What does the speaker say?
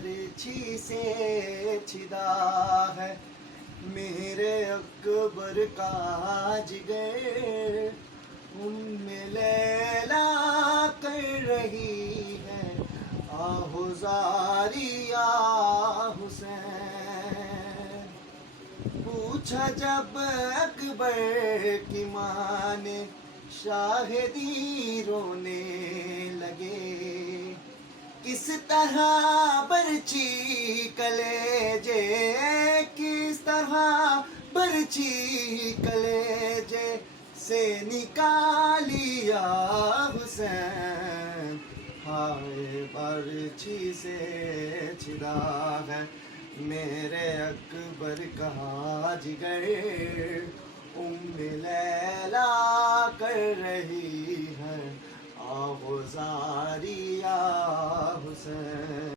बरछी से छिदा है मेरे अकबर का जिगर। उम्मे लैला कर रही है आहुजारी या हुसैन। पूछा जब अकबर की माँ ने शाहिदी रोने लगे। किस तरह बरछी कलेजे, किस तरह बरछी कलेजे से निकालिया हुसैन। हाय बरछी से छिदा है मेरे अकबर का जिगर। उम्मे लैला कर रही है आहुजारी या हुसैन।